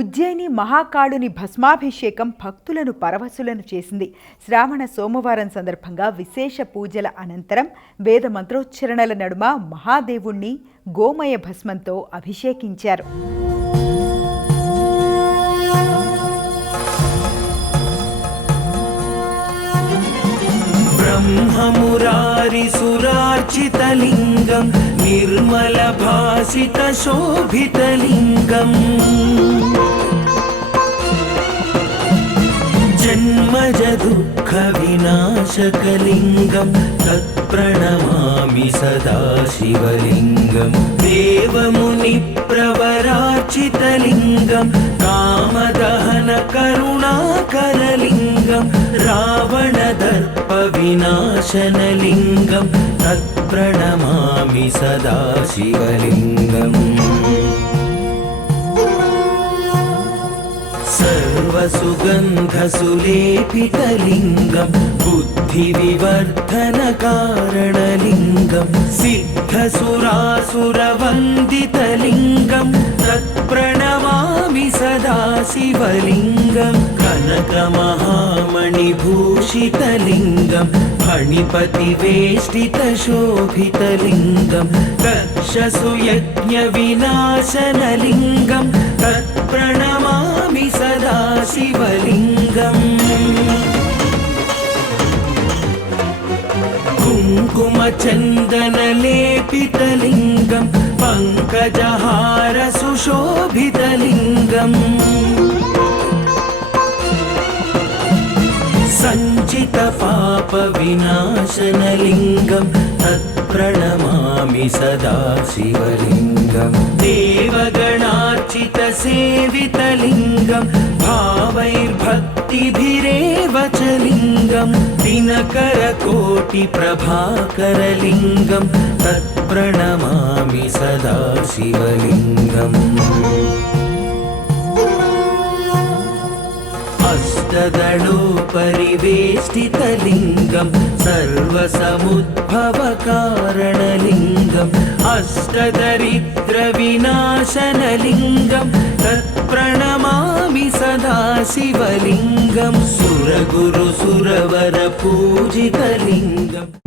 ఉజ్జయిని మహాకాళుని భస్మాభిషేకం భక్తులను పరవశులను చేసింది. శ్రావణ సోమవారం సందర్భంగా విశేష పూజల అనంతరం వేద మంత్రోచ్చరణల నడుమ మహాదేవుణ్ణి గోమయ భస్మంతో అభిషేకించారు. ब्रह्ममुरारिसुरार्चितलिङ्गं निर्मलभासितशोभितलिङ्गम् जन्मजदुःखविनाशकलिङ्गं तत्प्रणमामि सदा शिवलिङ्गं देवमुनिप्रवरार्चितलिङ्गं कामदहनकरुणाकरलिङ्गं रावणदर्पविनाशनलिङ्गं तत्प्रणमामि सदा शिवलिङ्गम् सर्वसुगन्धसुलेपितलिङ्गं बुद्धिविवर्धनकारणलिङ्गं सिद्धसुरासुरवन्दितलिङ्गं तत्प्रणमामि सदा शिवलिङ्गं कनकमहामणिभूषितलिङ्गं फणिपतिवेष्टितशोभितलिङ्गं दक्षसुयज्ञविनाशनलिङ्गं तत्प्रणमामि सदा शिवलिङ्गम् कुङ्कुमचन्दनलेपितलिङ्गं पङ्कजहारसुशोभितलिङ्गम् सञ्चितपापविनाशनलिङ्गं तत्प्रणमामि सदा शिवलिङ्गं देवगणार्चितसेवितलिङ्गं भावैर्भक्तिभिरेव च लिङ्गं दिनकरकोटिप्रभाकरलिङ्गं तत्प्रणमामि सदा शिवलिङ्गम् अष्टदलोपरिवेष्टितलिङ्गं सर्वसमुद्भवकारणलिङ्गम् अष्टदरिद्रविनाशनलिङ्गं तत्प्रणमामि सदा शिवलिङ्गं सुरगुरुसुरवरपूजितलिङ्गम्।